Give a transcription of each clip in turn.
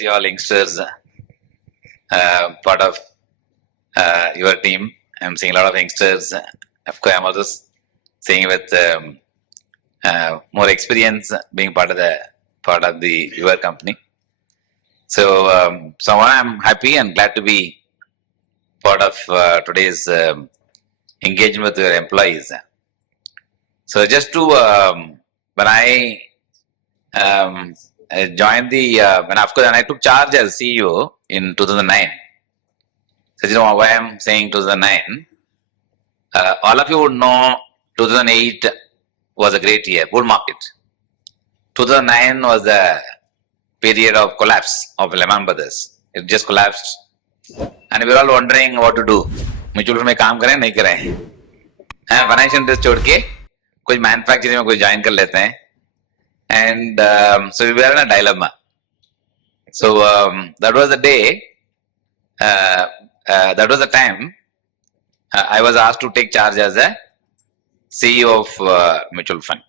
see all youngsters part of your team. I'm seeing a lot of youngsters. Of course, I'm also seeing with more experience being part of the your company. So, I'm happy and glad to be part of today's engagement with your employees. So, just to when I joined when I took charge as CEO in 2009. So, you know why I'm saying 2009? All of you would know 2008 was a great year, bull market. 2009 was a period of collapse of Lehman Brothers. It just collapsed. And we were all wondering what to do. Mutual fund में काम करें नहीं करें. Financial interest छोड़ के कोई manufacturing में कोई join कर लेते हैं. And so we were in a dilemma. So that was the day, that was the time I was asked to take charge as a CEO of mutual fund.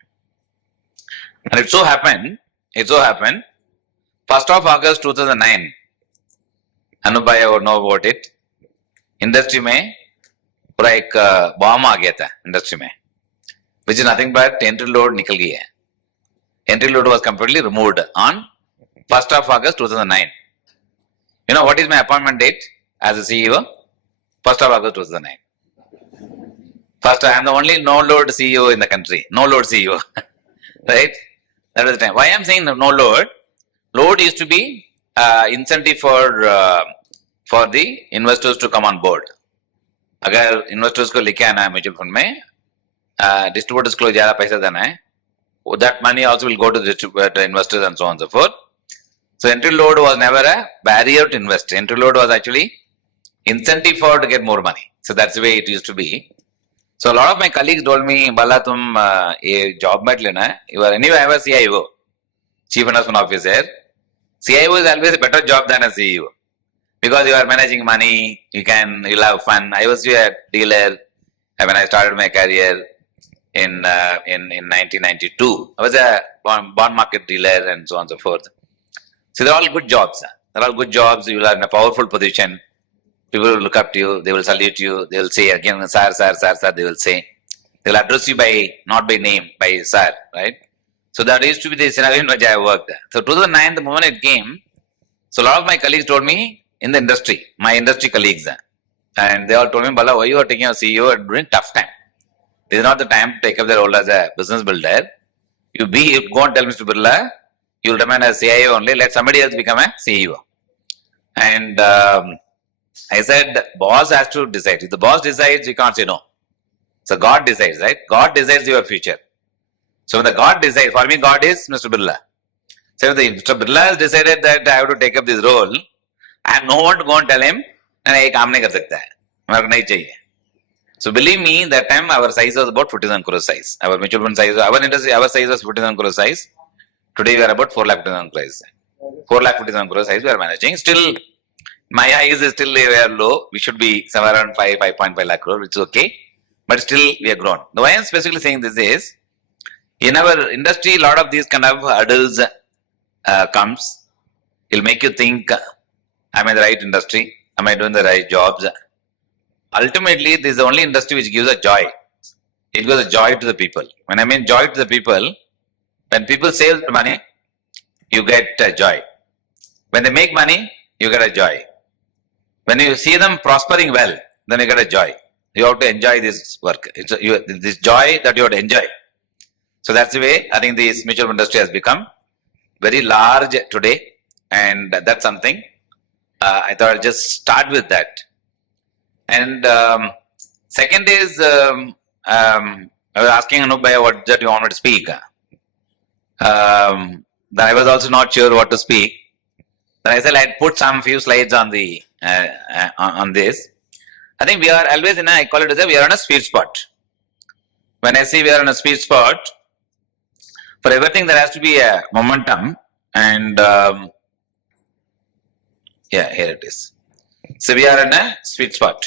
And it so happened, 1st of August 2009, Anubhai would know about it, industry में पूरा एक bomb आ गया था industry में, which is nothing but entry load निकल गई है. Entry load was completely removed on 1st of August 2009. You know what is my appointment date as a CEO? 1st of August 2009. First, I am the only no-load CEO in the country. No-load CEO. Right? That was the time. Why I am saying no load? Load used to be incentive for the investors to come on board. अगर investors को लेके आना है mutual fund में, distributors को ज़्यादा पैसा देना है, that money also will go to the investors and so on and so forth. So entry load was never a barrier to invest. Entry load was actually incentive for to get more money. So that's the way it used to be. So a lot of my colleagues told me, Bala, tum a job mat lena hai. You are anyway, I was CIO, Chief Investment Officer. CIO is always a better job than a CEO because you are managing money. You'll have fun. I was a dealer when I started my career in 1992. I was a bond market dealer and so on and so forth. So they're all good jobs. They're all good jobs. You are in a powerful position. People will look up to you, they will salute you, they will say again, sir, they will say. They will address you not by name, by sir, right? So that used to be the scenario in which I worked. So 2009, the moment it came, so a lot of my colleagues told me in the industry, my industry colleagues, and they all told me, Bala, why you are taking a CEO during tough time? This is not the time to take up the role as a business builder. You go and tell Mr. Birla, you will remain as CIO only, let somebody else become a CEO. And I said, boss has to decide. If the boss decides, you can't say no. So God decides, right? God decides your future. So when the God decides, for me, God is Mr. Birla. So if Mr. Birla has decided that I have to take up this role, I have no one to go and tell him, and I can't do it. So believe me, that time our size was about 47 crore size. Our mutual fund size, our industry, our size was 47 crore size. Today we are about 4,57 crore size. 4,57 crore size we are managing. Still, my eyes is still very low. We should be somewhere around 5.5 lakh crore, which is okay. But still, we have grown. The why I am specifically saying this is, in our industry, a lot of these kind of hurdles comes. It will make you think, am I in the right industry? Am I doing the right jobs? Ultimately, this is the only industry which gives a joy. It gives a joy to the people. When I mean joy to the people, when people save money, you get a joy. When they make money, you get a joy. When you see them prospering well, then you get a joy. You have to enjoy this work. It's this joy that you have to enjoy. So that's the way I think this mutual fund industry has become very large today, and that's something I thought I'll just start with that. And second is, I was asking Anubhai what that you want me to speak. Then I was also not sure what to speak. Then I said I'd put some few slides on the on this. I think we are always in I call it as we are on a sweet spot. When I say we are on a sweet spot, for everything there has to be a momentum, and yeah, here it is. So we are in a sweet spot.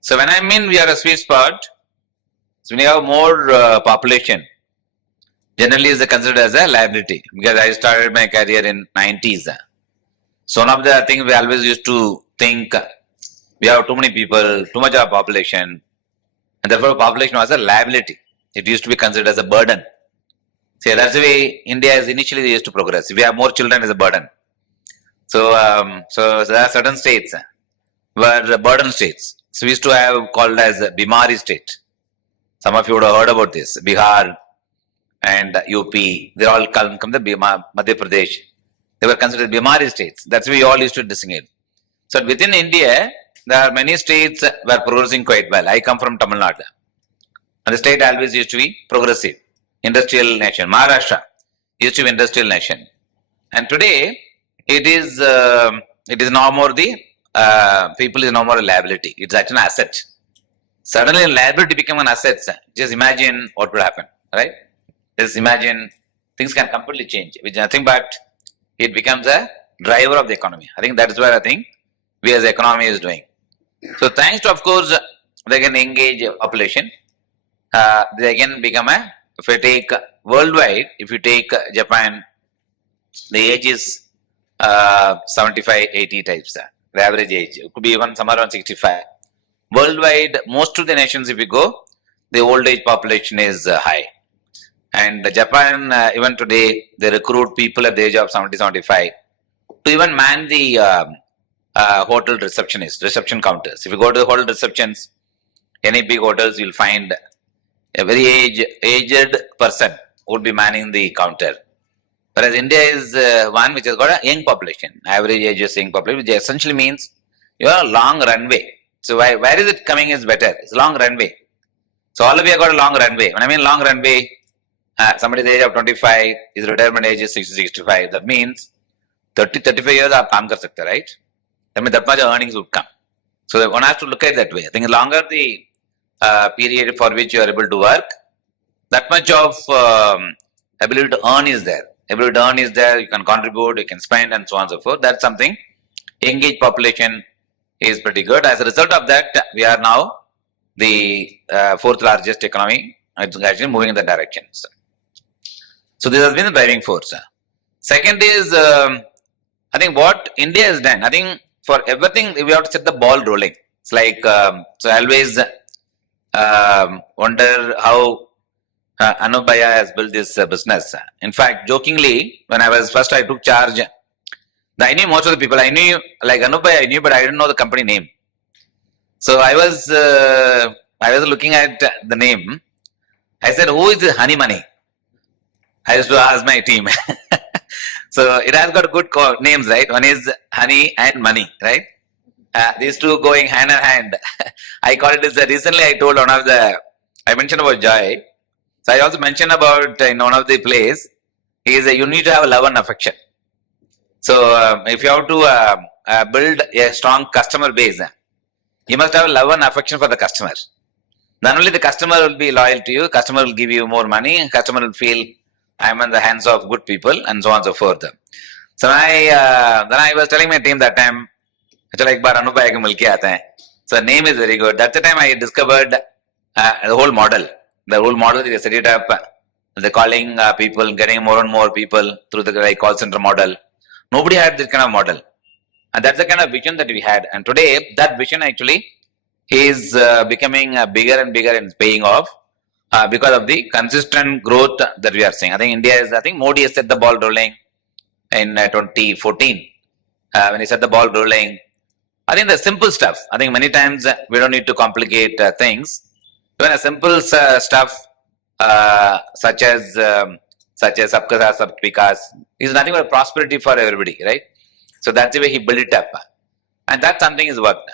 So when I mean we are a sweet spot, so when you have more population, generally is considered as a liability, because I started my career in 90s. So one of the things we always used to think, we have too many people, too much of population, and therefore population was a liability. It used to be considered as a burden. See, that's the way India is initially they used to progress. If we have more children, it's a burden. So there are certain states were burden states. So we used to have called as Bimari state. Some of you would have heard about this. Bihar and UP, they all come from the Madhya Pradesh. They were considered Bimari states. That's why we all used to designate. So within India, there are many states were progressing quite well. I come from Tamil Nadu. And the state always used to be progressive. Industrial nation. Maharashtra used to be industrial nation. And today, it is no more the people is no more a liability. It's actually an asset. Suddenly, liability become an asset. Just imagine what would happen, right? Just imagine things can completely change, which is nothing but it becomes a driver of the economy. I think that is where I think we as the economy is doing. So thanks to, of course, they can engage population. They can become a, if you take worldwide, if you take Japan, the age is 75, 80 types. The average age. It could be even somewhere around 65. Worldwide, most of the nations, if you go, the old age population is high. And Japan, even today, they recruit people at the age of 70, 75 to even man the hotel receptionists, reception counters. If you go to the hotel receptions, any big hotels, you'll find a very aged person would be manning the counter. Whereas India is one which has got a young population, average age is young population, which essentially means you have a long runway. So where is it coming is better. It's a long runway. So all of you have got a long runway. When I mean long runway, somebody's age of 25, his retirement age is 60, 65. That means 30, 35 years आप काम कर सकते, right? That means that much earnings would come. So one has to look at it that way. I think the longer the period for which you are able to work, that much of ability to earn is there. Ability to earn is there, you can contribute, you can spend and so on and so forth. That's something. Engaged population is pretty good. As a result of that, we are now the fourth largest economy. It's actually moving in that direction. So this has been the driving force. Second is, I think what India has done, I think for everything, we have to set the ball rolling. It's like, so I always wonder how Anubhaya has built this business. In fact, jokingly, when I took charge, I knew most of the people. I knew, like Anubhaya, I knew, but I didn't know the company name. So I was looking at the name. I said, who is this Honey Money? I used to ask my team. So it has got good names, right? One is Honey and Money, right? These two going hand in hand. I call it as recently I told I mentioned about Joy. So I also mentioned about in one of the plays, you need to have love and affection. So if you have to build a strong customer base, you must have love and affection for the customer. Not only the customer will be loyal to you, customer will give you more money, customer will feel I am in the hands of good people and so on and so forth. So then I was telling my team that time, so the name is very good. That's the time I discovered the whole model. The whole model, they set it up, they're calling people, getting more and more people through the call center model. Nobody had this kind of model. And that's the kind of vision that we had. And today, that vision actually is becoming bigger and bigger and paying off because of the consistent growth that we are seeing. I think Modi has set the ball rolling in 2014. When he set the ball rolling, I think the simple stuff. I think many times we don't need to complicate things. Even a simple stuff such as Sabka Saath Sabka Vikas is nothing but prosperity for everybody, right? So that's the way he built it up. And that something is worked.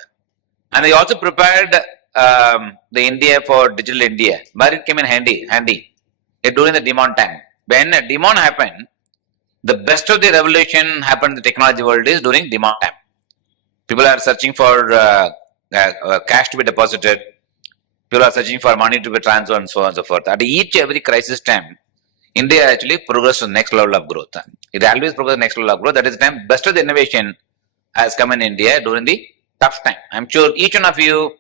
And he also prepared the India for digital India, but it came in handy during the demand time. When demand happened, the best of the revolution happened in the technology world is during demand time. People are searching for cash to be deposited. People are searching for money to be transferred and so on and so forth. At every crisis time, India actually progressed to the next level of growth. It always progressed to the next level of growth. That is the time best of the innovation has come in India during the tough time. I'm sure each one of you,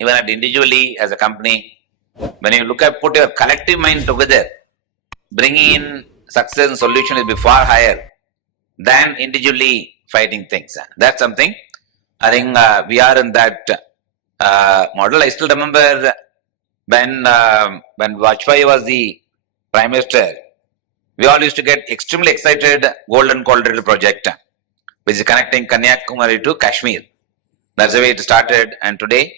even at individually as a company, when you look at put your collective mind together, bringing in success and solution will be far higher than individually fighting things. That's something I think we are in that model. I still remember when Vajpayee was the Prime Minister, we all used to get extremely excited. Golden Corridor project, which is connecting Kanyakumari to Kashmir. That's the way it started, and today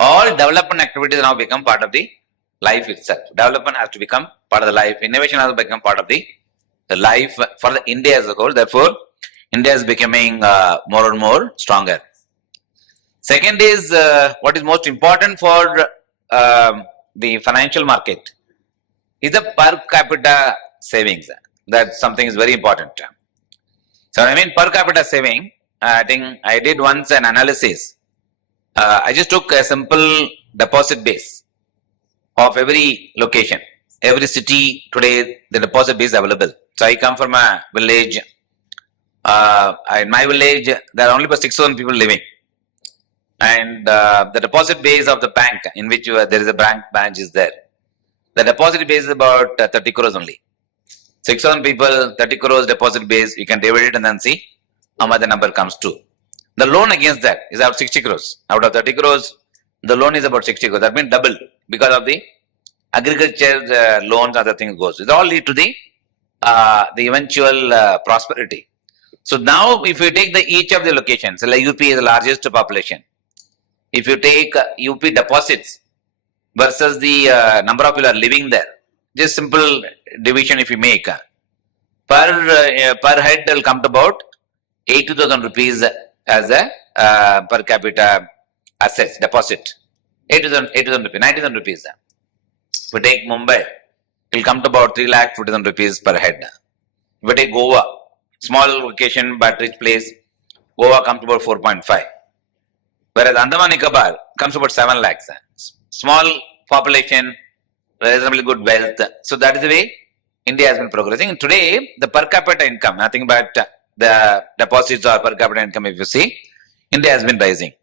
all development activities now become part of the life itself. Development has to become part of the life. Innovation has to become part of the life for the India as a whole. Therefore, India is becoming more and more stronger. Second is what is most important for the financial market is the per capita savings. That something is very important. So I mean per capita saving, I think I did once an analysis. I just took a simple deposit base of every location. Every city today, the deposit base is available. So I come from a village. In my village, there are only about 6,000 people living. And the deposit base of the bank in which there is a bank branch is there. The deposit base is about 30 crores only. 6,000 people, 30 crores deposit base. You can divide it and then see how much the number comes to. The loan against that is about 60 crores. Out of 30 crores, the loan is about 60 crores. That means double because of the agriculture loans, other things goes. It all lead to the eventual prosperity. So now, if you take each of the locations, like UP is the largest population. If you take UP deposits versus the number of people are living there, just simple division if you make, per head will come to about 82,000 rupees as a per capita assets deposit. 8,000 rupees, 90,000 rupees. If we take Mumbai, it will come to about 3,50,000 rupees per head. If we take Goa, small location but rich place, Goa comes to about 4.5. Whereas Andaman Nicobar comes to about 7 lakhs. Small population, reasonably good wealth. So that is the way India has been progressing. And today, the per capita income, nothing but the deposits or per capita income, if you see, India has been rising.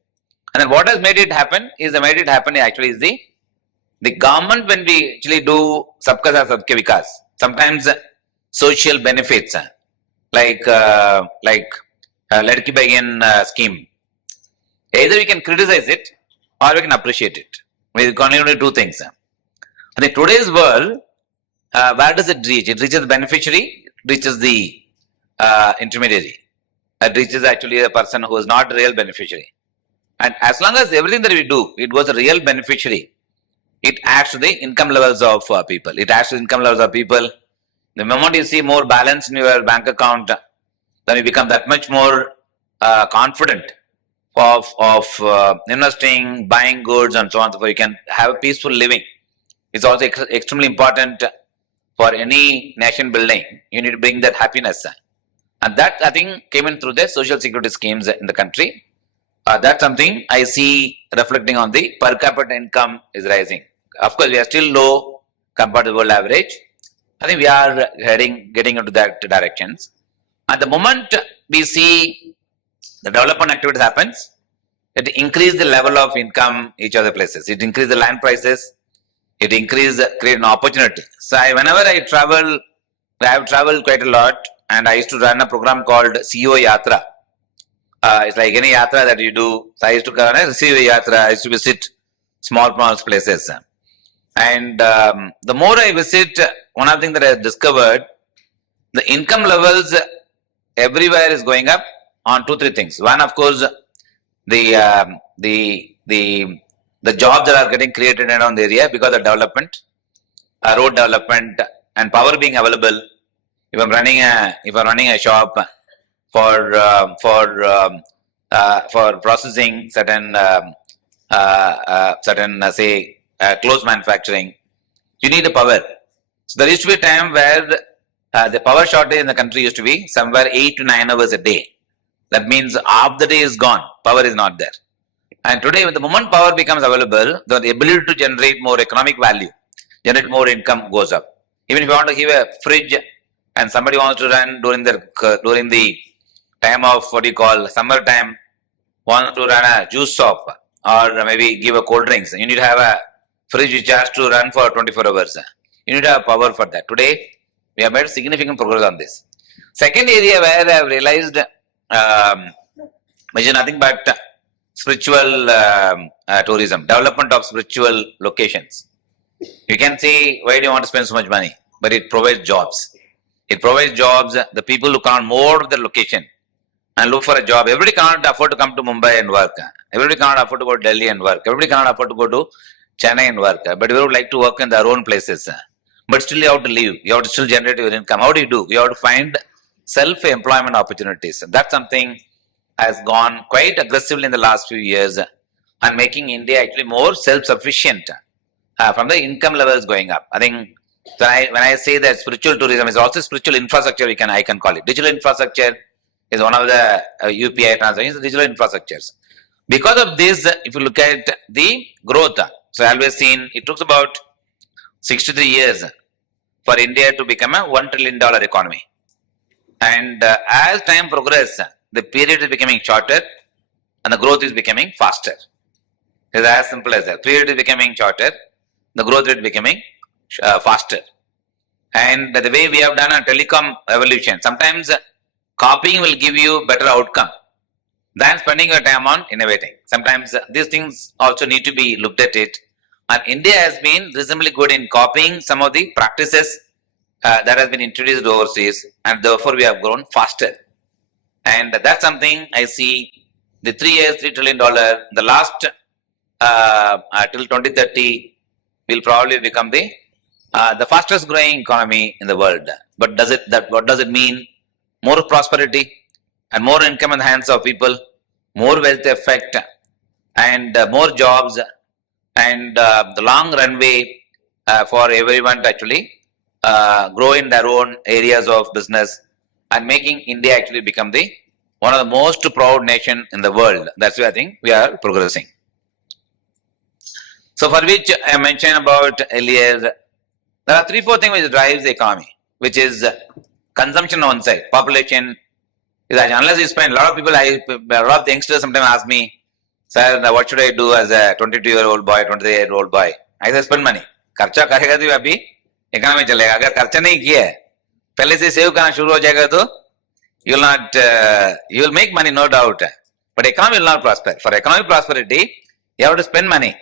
And then what has made it happen is the government, when we actually do Sabka Saath Sabke Vikas, sometimes social benefits like Ladki Bahin scheme, either we can criticize it or we can appreciate it. We can only do two things. And in today's world, where does it reach? It reaches the beneficiary, reaches the intermediary. It reaches actually the person who is not the real beneficiary. And as long as everything that we do, it was a real beneficiary, it adds to the income levels of people. It adds to the income levels of people. The moment you see more balance in your bank account, then you become that much more confident of investing, buying goods and so on. So you can have a peaceful living. It's also extremely important for any nation building. You need to bring that happiness. And that, I think, came in through the social security schemes in the country. That's something I see reflecting on the per capita income is rising. Of course, we are still low compared to the world average. I think we are getting into that directions. At the moment we see the development activities happens, it increase the level of income each of the places. It increase the land prices. It create an opportunity. So whenever I have traveled quite a lot, and I used to run a program called CEO Yatra. It's like any yatra that you do. So I used to go on a CEO Yatra. I used to visit small places. And the more I visit, one of the things that I discovered, the income levels everywhere is going up on 2-3 things. One, of course, the jobs that are getting created around the area because of development, road development, and power being available. If I'm running a shop for processing certain say clothes manufacturing, you need a power. So there used to be a time where the power shortage in the country used to be somewhere 8 to 9 hours a day. That means half the day is gone, power is not there. And today, when the moment power becomes available, the ability to generate more economic value, generate more income goes up. Even if you want to give a fridge and somebody wants to run during the time of summer time, wants to run a juice shop or maybe give a cold drinks, you need to have a fridge which has to run for 24 hours. You need to have power for that. Today, we have made significant progress on this. Second area where I have realized which is nothing but spiritual tourism, development of spiritual locations. You can say, why do you want to spend so much money? But it provides jobs. It provides jobs. The people who can't move out of their location and look for a job. Everybody cannot afford to come to Mumbai and work. Everybody cannot afford to go to Delhi and work. Everybody cannot afford to go to Chennai and work. But we would like to work in their own places. But still you have to live. You have to still generate your income. How do you do? You have to find self-employment opportunities. That's something has gone quite aggressively in the last few years and making India actually more self-sufficient from the income levels going up. I think when I say that spiritual tourism is also spiritual infrastructure, I can call it. Digital infrastructure is one of the UPI transactions, digital infrastructures. Because of this, if you look at the growth, so I always seen it took about 63 years for India to become a $1 trillion economy. And as time progresses, the period is becoming shorter and the growth is becoming faster. It's as simple as that. Period is becoming shorter, the growth rate is becoming faster. And the way we have done a telecom evolution, sometimes copying will give you better outcome than spending your time on innovating. Sometimes these things also need to be looked at it. And India has been reasonably good in copying some of the practices that has been introduced overseas, and therefore we have grown faster. And that's something I see. The 3 years, $3 trillion, the last till 2030 will probably become the fastest growing economy in the world. But what does it mean? More prosperity and more income in the hands of people, more wealth effect, and more jobs, and the long runway for everyone to actually grow in their own areas of business, and making India actually become one of the most proud nation in the world. That's why I think we are progressing. So for which I mentioned about earlier, there are 3-4 things which drives the economy, which is consumption on one side, population. Unless you spend, a lot of the youngsters sometimes ask me, sir, what should I do as a 22-year-old boy, 23-year-old boy? I say, spend money. खर्चा करेगा तो अभी economy चलेगा. अगर खर्चा नहीं किया है, पहले से सेव करना शुरू हो जाएगा तो you will make money, no doubt. But economy will not prosper. For economic prosperity, you have to spend money.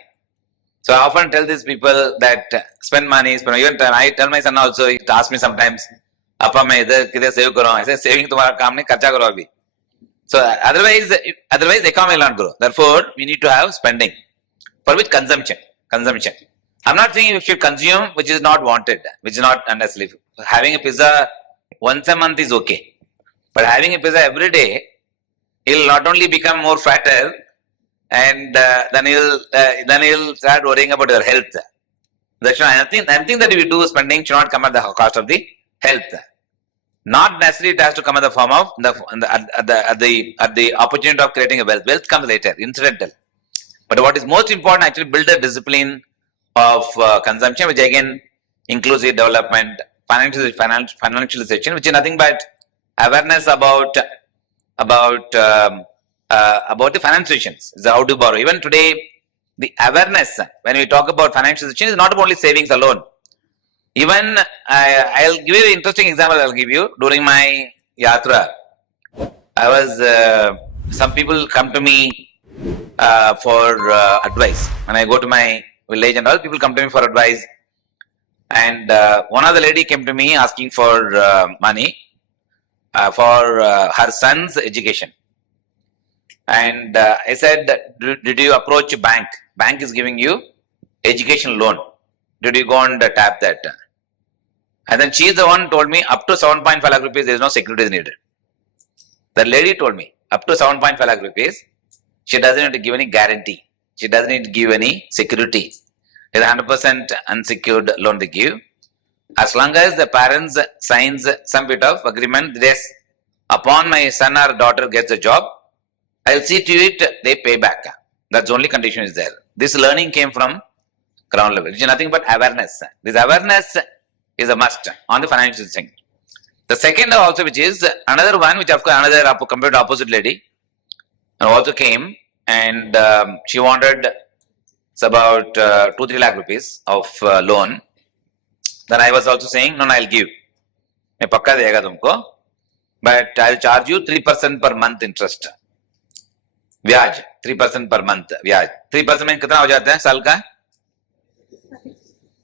So I often tell these people that spend money. Even I tell my son also, he asks me sometimes, Appa, मैं इधर किधर save करूँ? I say, saving तुम्हारा काम नहीं, खर्चा करो अभी. So otherwise economy will not grow. Therefore, we need to have spending. For which consumption. I'm not saying you should consume which is not wanted, which is not unnecessary. Having a pizza once a month is okay. But having a pizza every day, he'll not only become more fatter, and then he'll start worrying about your health. That's why anything that we do spending should not come at the cost of the health. Not necessarily it has to come in the form of at the opportunity of creating a wealth. Wealth comes later, incidental. But what is most important, actually build a discipline of consumption, which again includes the development, financialization, which is nothing but awareness about the financial institutions. Is how to borrow. Even today, the awareness when we talk about financial institutions is not only savings alone. Even I'll give you an interesting example. I'll give you during my yatra. I was some people come to me for advice when I go to my village, and all people come to me for advice. And one of the lady came to me asking for money for her son's education. And I said, did you approach a bank? Bank is giving you education loan. Did you go and tap that? And then she is the one told me up to 7.5 lakh rupees there is no securities needed. The lady told me up to 7.5 lakh rupees, she doesn't need to give any guarantee. She doesn't need to give any security. It's 100% unsecured loan they give. As long as the parents signs some bit of agreement, yes, upon my son or daughter gets a job, I'll see to it they pay back. That's the only condition is there. This learning came from ground level, which is nothing but awareness. This awareness is a must on the financial thing. The second also, which is another one, which of course another compared to opposite lady also came, and she wanted about 2-3 lakh rupees of loan. Then I was also saying, no, I'll give. मैं पक्का देगा तुमको. but I'll charge you 3% per month interest. ब्याज 3% per month ब्याज 3% में कितना हो जाता है साल का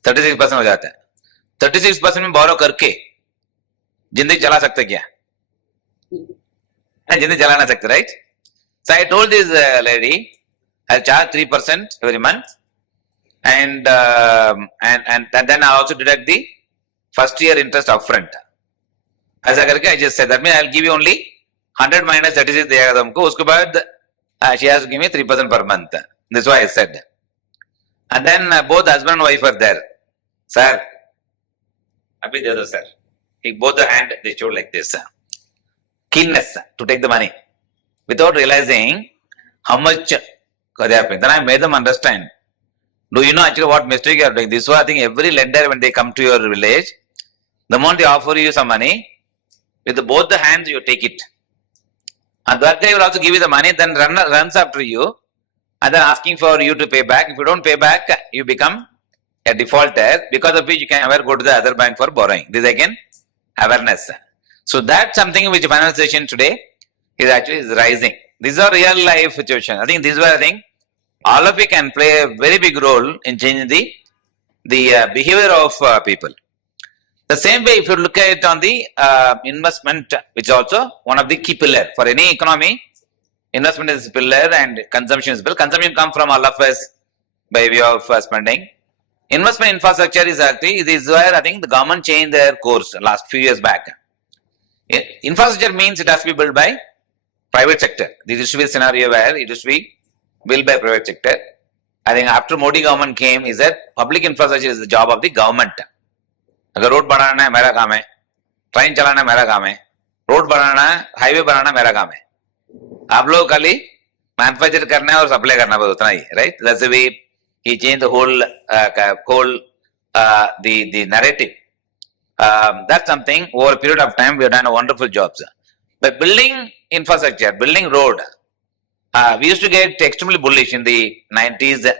36% हो जाता है 36% में बोरो करके जिंदगी चला सकते क्या जिंदगी चला ना सकते right so I told this lady I'll charge 3% every month and then I also deduct the first year interest upfront ऐसा करके I just said that means I'll give you only 100 minus 36 देगा तुमको उसके बाद she has to give me 3% per month. That's why I said. And then both husband and wife are there. Sir, abhi de do sir. Both the hand they showed like this. Keenness to take the money without realizing how much they are paying. Then I made them understand. Do you know actually what mistake you are doing? This is why I think every lender when they come to your village, the moment they offer you some money, with both the hands you take it. And that guy will also give you the money, then runs after you, and then asking for you to pay back. If you don't pay back, you become a defaulter, because of which you can never go to the other bank for borrowing. This again, awareness. So that's something which financialization today is actually rising. This is a real life situation. I think this is where I think all of you can play a very big role in changing the behavior of people. The same way, if you look at it on the investment, which is also one of the key pillars for any economy, investment is a pillar and consumption is a pillar. Consumption comes from all of us by way of spending. Investment infrastructure is actually, this is where I think the government changed their course last few years back. Infrastructure means it has to be built by private sector. This used to be a scenario where it used to be built by private sector. I think after Modi government came, is that public infrastructure is the job of the government. अगर road बनाना है मेरा काम है train चलाना मेरा काम है road बनाना है हाईवे बनाना मेरा काम है आप लोग खाली मैन्युफैक्चर करना है और सप्लाई करना बस उतना ही राइट दैट्स द वे ही change the whole the narrative that's something over a period of time we have done a wonderful job by building infrastructure building road we used to get extremely bullish in the 90s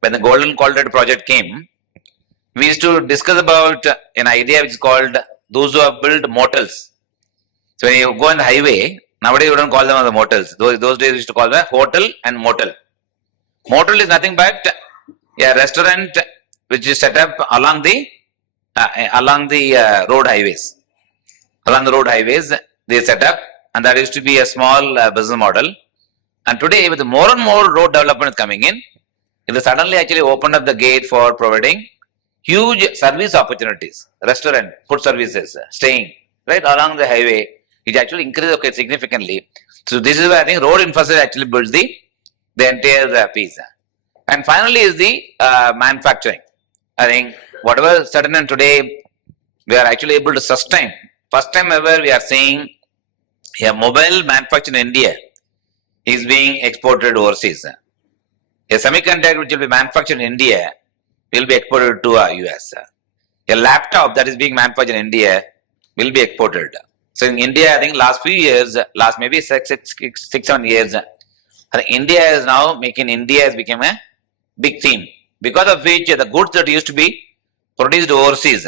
when the golden cauldron project came. We used to discuss about an idea which is called those who have built motels. So when you go on the highway, nowadays you don't call them as the motels. Those days we used to call them hotel and motel. Motel is nothing but a restaurant which is set up along the road highways. Along the road highways they set up, and that used to be a small business model. And today with more and more road development coming in, it has suddenly actually opened up the gate for providing huge service opportunities, restaurant, food services, staying right along the highway. It actually increases significantly. So this is where I think road infrastructure actually builds the entire piece. And finally is the manufacturing. I think whatever certain and today we are actually able to sustain. First time ever we are seeing a mobile manufactured in India is being exported overseas. A semiconductor which will be manufactured in India will be exported to US. A laptop that is being manufactured in India will be exported. So in India, I think last few years, last maybe 6-7 years, I think India is now making India has become a big theme, because of which the goods that used to be produced overseas,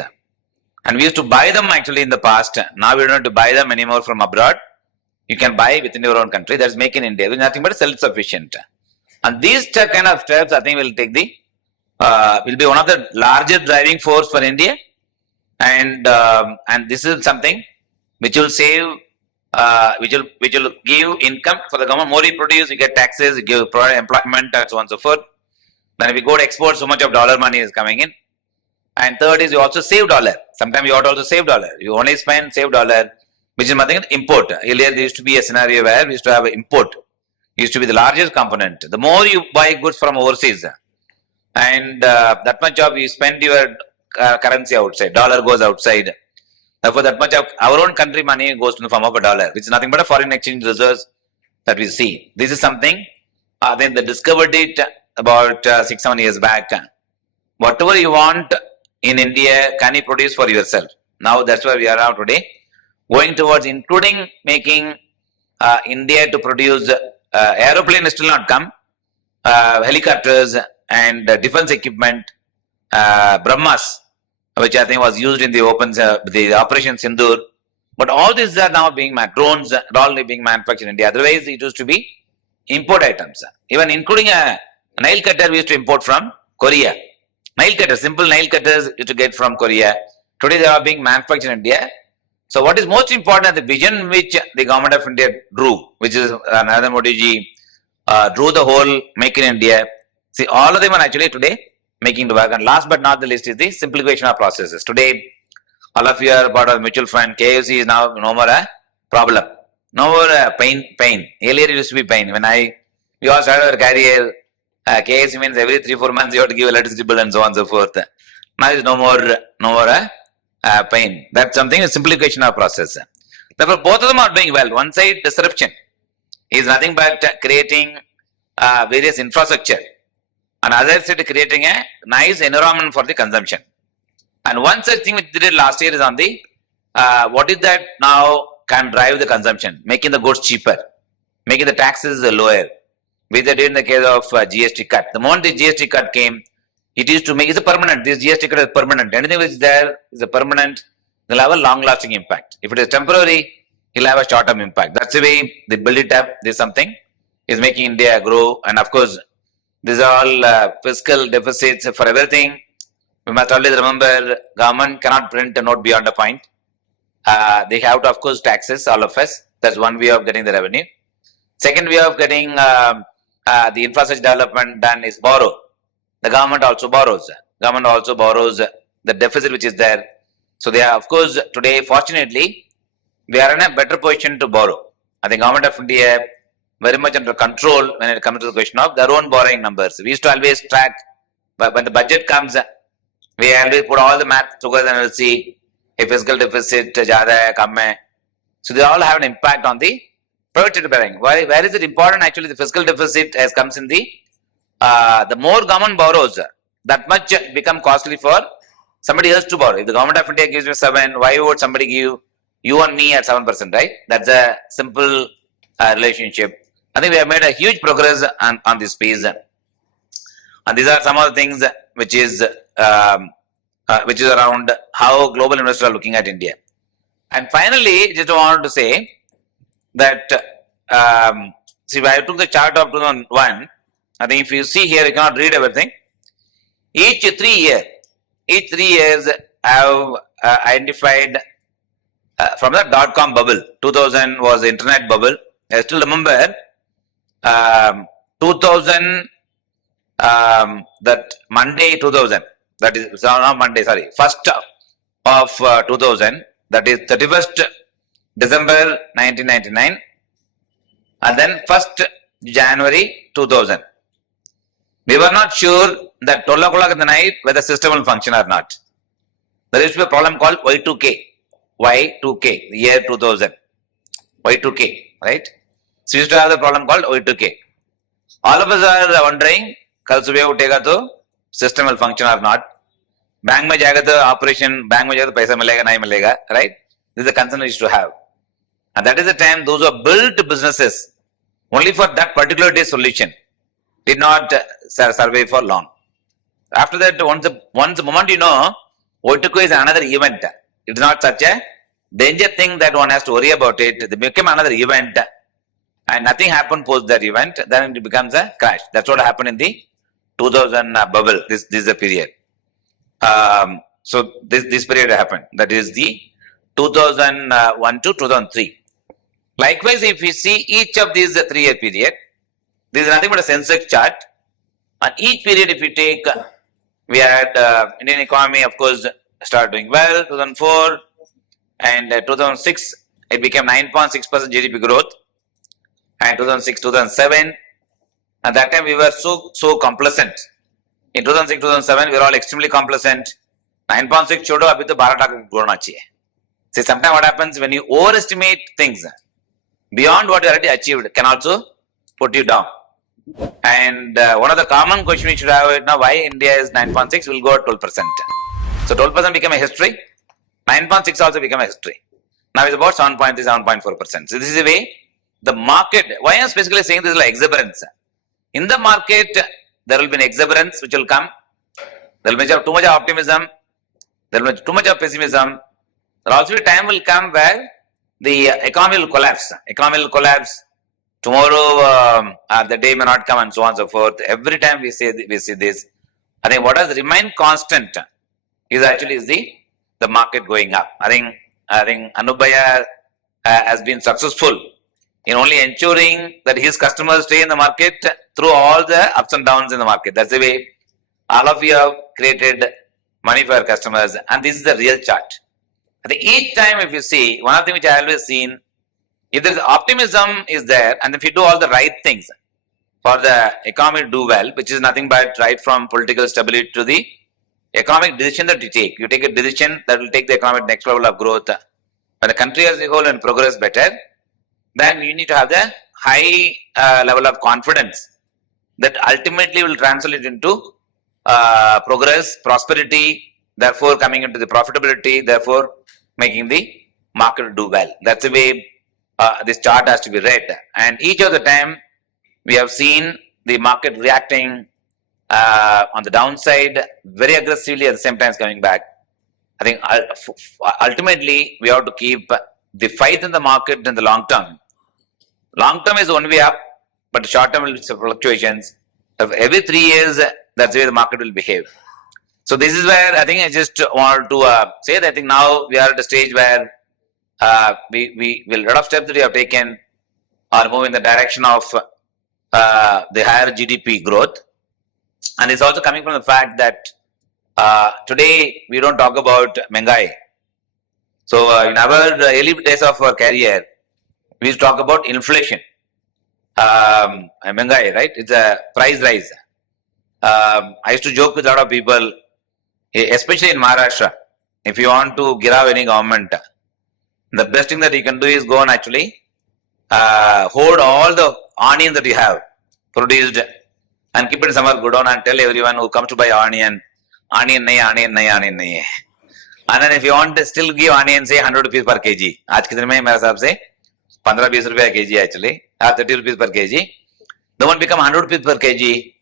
and we used to buy them actually in the past. Now we don't have to buy them anymore from abroad. You can buy within your own country. That's making India. There's nothing but self-sufficient. And these kind of steps, I think, will take will be one of the largest driving force for India, and this is something which will save, which will give income for the government. More you produce, you get taxes, you provide employment, and so on and so forth. Then if you go to export, so much of dollar money is coming in. And third is you also save dollar. Sometimes you ought to also save dollar. You only spend, save dollar, which is nothing but import. Earlier there used to be a scenario where we used to have import. It used to be the largest component. The more you buy goods from overseas, and that much of you spend your currency outside, dollar goes outside. Therefore, that much of our own country money goes to the form of a dollar, which is nothing but a foreign exchange reserves that we see. This is something, then they discovered it about 6-7 years back. Whatever you want in India, can you produce for yourself? Now that's where we are now today, going towards including making India to produce aeroplane has still not come, helicopters and defense equipment, Brahmas, which I think was used in the Operation Sindoor, But all these are now being drones are all being manufactured in India. Otherwise, it used to be import items. Even including a nail cutter, we used to import from Korea. Nail cutters, simple nail cutters used to get from Korea. Today, they are being manufactured in India. So, what is most important, the vision which the government of India drew, which is Narendra Modi ji drew the whole Make in India. See, all of them are actually today making the work. And last but not the least is the simplification of processes. Today, all of you are part of mutual fund. KFC is now no more a problem. No more pain. Earlier it used to be pain. When we all started our career, KFC means every 3-4 months you have to give electricity bill and so on and so forth. Now it's no more pain. That's something, a simplification of process. Therefore, both of them are doing well. One side, disruption is nothing but creating various infrastructure. And other side, creating a nice environment for the consumption. And one such thing which they did last year is on the what is that now can drive the consumption, making the goods cheaper, making the taxes lower, which they did in the case of GST cut. The moment the GST cut came, it used to make it's a permanent. This GST cut is permanent. Anything which is there is a permanent. They'll have a long-lasting impact. If it is temporary, it'll have a short-term impact. That's the way they build it up. This something is making India grow, and of course, these are all fiscal deficits for everything. We must always remember, government cannot print a note beyond a point. They have to, of course, taxes, all of us. That's one way of getting the revenue. Second way of getting the infrastructure development done is borrow. The government also borrows. Government also borrows the deficit which is there. So they are, of course, today, fortunately, we are in a better position to borrow. I think government of India very much under control when it comes to the question of their own borrowing numbers. We used to always track, but when the budget comes, we always put all the math together and we'll see if fiscal deficit jada hai, kam hai. So they all have an impact on the private borrowing. Where is it important? Actually, the fiscal deficit has comes in the more government borrows, that much become costly for somebody else to borrow. If the government of India gives me 7, why would somebody give you and me at 7%, right? That's a simple relationship. I think we have made a huge progress on this piece. And these are some of the things which is around how global investors are looking at India. And finally, just wanted to say that, see, I took the chart of 2001. I think if you see here, you cannot read everything. Each 3 years have identified from the dot-com bubble. 2000 was the internet bubble. I still remember 2000, that Monday 2000, that is not Monday, sorry, 1st of 2000, that is 31st December 1999, and then 1st January 2000. We were not sure that 12 o'clock in the night whether the system will function or not. There used to be a problem called Y2K, the year 2000, Y2K, right? So we used to have the problem called Y2K. All of us are wondering, कल सुबह उठेगा तो system will function or not. Bank में जाएगा तो operation, bank में जाएगा तो पैसा मिलेगा नहीं मिलेगा, right? This is the concern we used to have. And that is the time those who built businesses only for that particular day solution did not survive for long. After that, once the moment you know, Y2K is another event. It is not such a danger thing that one has to worry about it. It became another event. And nothing happened post that event, then it becomes a crash. That's what happened in the 2000 bubble. This is the period. So this period happened. That is the 2001 to 2003. Likewise, if we see each of these 3-year period, this is nothing but a Sensex chart. And each period, if you take, we had Indian economy, of course, started doing well. 2004 and 2006, it became 9.6% GDP growth. And 2006, 2007, at that time we were so complacent. In 2006, 2007, we were all extremely complacent. 9.6 chodo, abhi to 12% growth chahiye. See, sometimes what happens when you overestimate things, beyond what you already achieved, can also put you down. And one of the common questions we should have is now why India is 9.6 will go at 12%. So 12% became a history. 9.6 also became a history. Now it's about 7.3, 7.4%. So this is the way the market, why I am specifically saying this is like exuberance. In the market, there will be an exuberance which will come. There will be too much of optimism. There will be too much of pessimism. There will also be a time will come where the economy will collapse. Economy will collapse. Tomorrow, the day may not come, and so on and so forth. Every time we see this, I think what has remained constant is actually the market going up. I think Anubhaya has been successful in only ensuring that his customers stay in the market through all the ups and downs in the market. That's the way all of you have created money for your customers, and this is the real chart. I think each time if you see, one of the things which I always seen, if there is optimism is there, and if you do all the right things for the economy to do well, which is nothing but right from political stability to the economic decision that you take. You take a decision that will take the economic next level of growth. When the country as a whole and progress better, then you need to have the high level of confidence that ultimately will translate into progress, prosperity, therefore coming into the profitability, therefore making the market do well. That's the way this chart has to be read. And each of the time we have seen the market reacting on the downside very aggressively, at the same time coming back. I think ultimately we have to keep the fight in the market in the long term. Long term is one way up, but short term will be fluctuations. Every 3 years, that's the way the market will behave. So this is where I think I just want to say that I think now we are at a stage where we will, a lot of steps that we have taken are moving in the direction of the higher GDP growth. And it's also coming from the fact that today we don't talk about Mengai. So in our early days of our career, we used to talk about inflation. Mengai, right? It's a price rise. I used to joke with a lot of people, especially in Maharashtra, if you want to get out any government, the best thing that you can do is go and actually hold all the onion that you have produced and keep it in some godown and tell everyone who comes to buy onion nahi. And then if you want to still give onion, say 100 rupees per kg. आज के दिन में मेरे हिसाब से 15-20 रुपया kg actually, 30 rupees per kg. The one become 100 rupees per kg,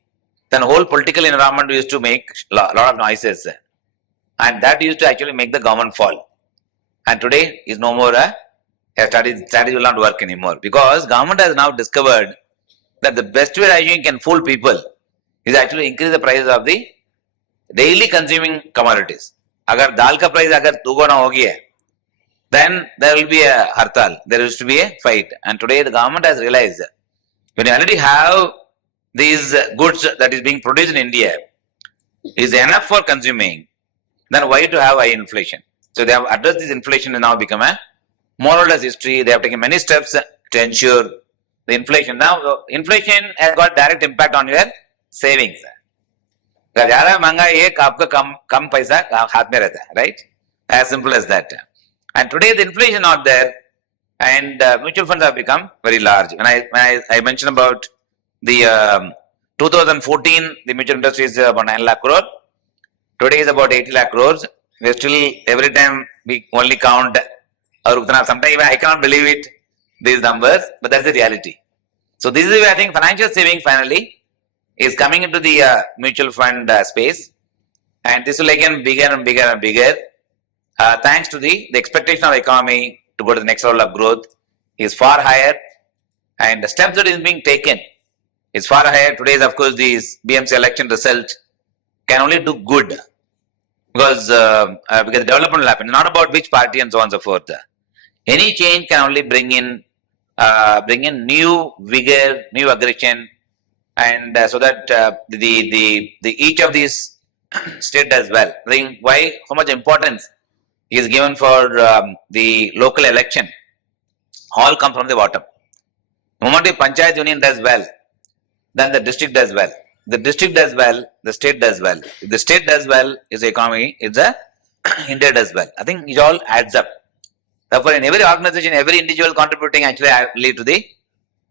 then whole political environment used to make lot of noises. And that used to actually make the government fall. And today is no more a strategy will not work anymore, because government has now discovered that the best way you can fool people is actually increase the prices of the daily consuming commodities. अगर दाल का price अगर दुगुना हो गया, then there will be a hartal. There used to be a fight. And today the government has realized that when you already have these goods that is being produced in India is enough for consuming, then why to have high inflation? So they have addressed this inflation and now become a more or less history. They have taken many steps to ensure the inflation. Now inflation has got direct impact on your savings. ज़्यादा महंगा एक आपका कम पैसा हाथ में रहता है, right? As simple as that. And today the inflation not there, and mutual funds have become very large. When I mentioned about the 2014, the mutual industry is about 9 lakh crore. Today is about 80 lakh crores. We still every time we only count. Sometimes I cannot believe it, these numbers, but that's the reality. So this is where I think financial saving finally is coming into the mutual fund space, and this will again bigger and bigger and bigger thanks to the expectation of the economy to go to the next level of growth is far higher, and the steps that is being taken is far higher. Today's of course these BMC election result can only do good because the development will happen, not about which party and so on and so forth. Any change can only bring in new vigor, new aggression, and so that the each of these state does well. I think why how much importance is given for the local election all come from the bottom. The moment the panchayat union does well, then the district does well. The district does well, the state does well. If the state does well, is the economy, is the India does well. I think it all adds up. Therefore, in every organization, every individual contributing actually lead to the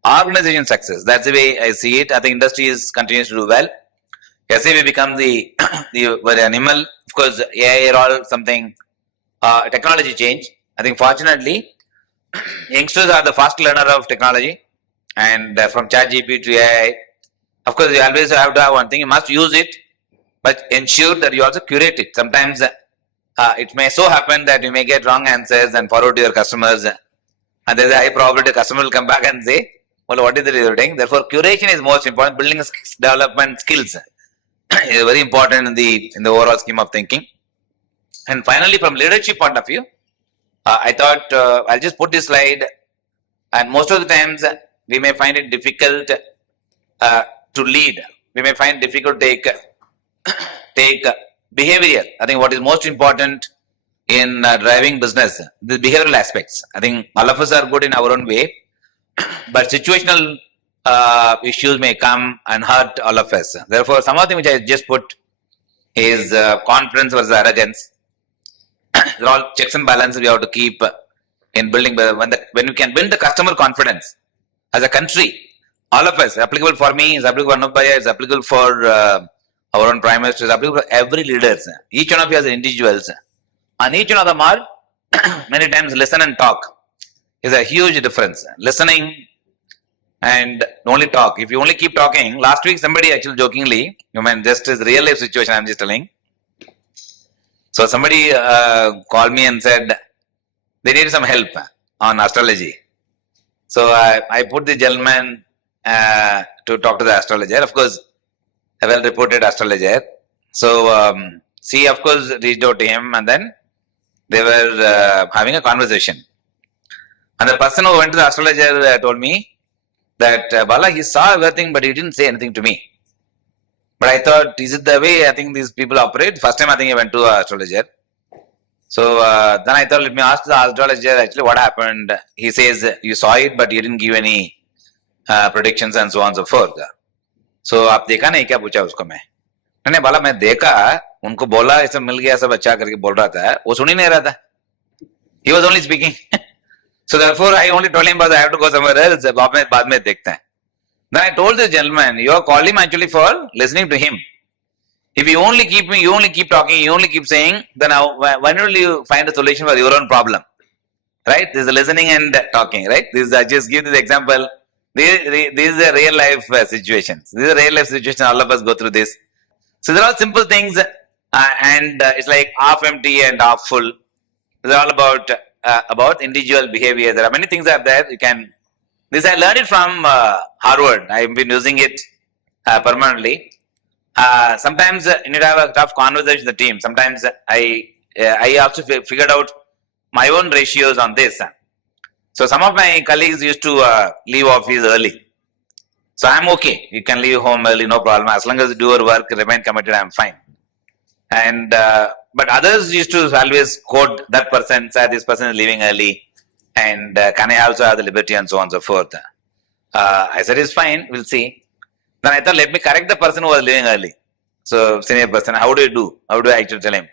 organization success. That's the way I see it. I think industry continues to do well. SAP become the animal. Of course, AI are all something technology change. I think fortunately, youngsters are the fast learner of technology, and from ChatGPT to AI. Of course, you always have to have one thing. You must use it, but ensure that you also curate it. Sometimes it may so happen that you may get wrong answers and forward to your customers. And there's a high probability the customer will come back and say, well, what is it you're doing? Therefore, curation is most important. Building development skills is very important in the overall scheme of thinking. And finally, from leadership point of view, I thought I'll just put this slide. And most of the times, we may find it difficult to lead. We may find it difficult to take behavioral. I think what is most important in driving business, the behavioral aspects. I think all of us are good in our own way, but situational issues may come and hurt all of us. Therefore, some of them which I just put is confidence versus arrogance. They're all checks and balances we have to keep in building. When we can build the customer confidence as a country, all of us, applicable for me, is applicable for Anubhaya, is applicable for our own Prime Minister, is applicable for every leader. Each one of you as individuals. And each one of them are many times listen and talk is a huge difference. Listening and only talk. If you only keep talking, last week somebody actually jokingly, just as real life situation I'm just telling. So somebody called me and said they need some help on astrology. So I put the gentleman to talk to the astrologer. Of course, a well-reputed astrologer. So she, of course, reached out to him and then they were having a conversation. And the person who went to the astrologer told me that Bala, he saw everything but he didn't say anything to me. But I thought, is it the way I think these people operate? First time I think I went to an astrologer. So then I thought, let me ask the astrologer actually what happened. He says, you saw it but you didn't give any predictions and so on and so forth. So आप देखा नहीं क्या पूछा उसको मैंने बोला मैं देखा उनको बोला ऐसा मिल गया सब अच्छा करके बोल रहा था वो सुन ही नहीं रहा था. He was only speaking. So therefore I only told him I have to go somewhere else. बाद में देखते हैं. Then I told the gentleman, you have called him actually for listening to him. If you only keep talking, you only keep saying, then when will you find a solution for your own problem? Right? This is listening and talking, right? I just give this example. These are real life situations. These are real life situations. All of us go through this. So they're all simple things, and it's like half empty and half full. They're all about individual behavior. There are many things out there. This I learned it from Harvard. I've been using it permanently. Sometimes you need to have a tough conversation with the team. Sometimes I also figured out my own ratios on this. So some of my colleagues used to leave office early. So I'm okay. You can leave home early, no problem. As long as you do your work, remain committed, I'm fine. And but others used to always quote that person, say this person is leaving early, and can I also have the liberty and so on and so forth. I said it's fine. We'll see. Then I thought, let me correct the person who was leaving early. So senior person, how do you do? How do I actually tell him?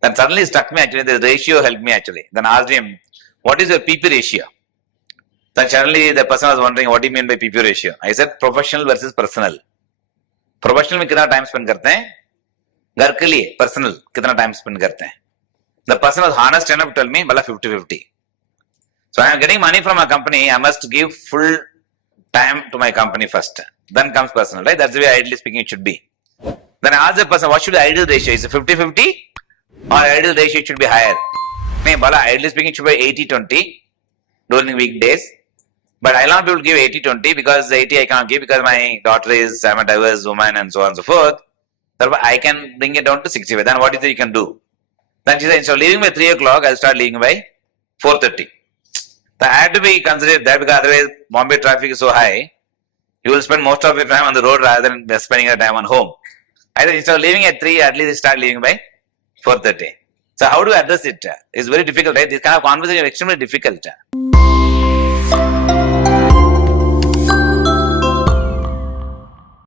Then suddenly it struck me actually. The ratio helped me actually. Then I asked him, what is your PP ratio? Then suddenly the person was wondering, what do you mean by PP ratio? I said, professional versus personal. Professional में कितना time spend करते हैं? घर के लिए personal कितना time spend करते हैं? The person was honest enough to tell me, बोला 50-50. So I am getting money from a company. I must give full time to my company first. Then comes personal, right? That's the way ideally speaking it should be. Then I asked the person, what should be the ideal ratio? Is it 50-50 or ideal ratio should be higher? No, Bala, ideally speaking it should be 80-20 during weekdays. But I will not be able to give 80-20 because 80 I cannot give because my daughter is I'm a diverse woman and so on and so forth. Therefore, I can bring it down to 65. Then what is it you can do? Then she said, instead of leaving by 3 o'clock, I'll start leaving by 4:30. So I had to be considered that because otherwise Bombay traffic is so high, you will spend most of your time on the road rather than spending your time on home. I said, instead of leaving at 3, at least start leaving by 4:30. So how do you address it? It's very difficult, right? This kind of conversation is extremely difficult.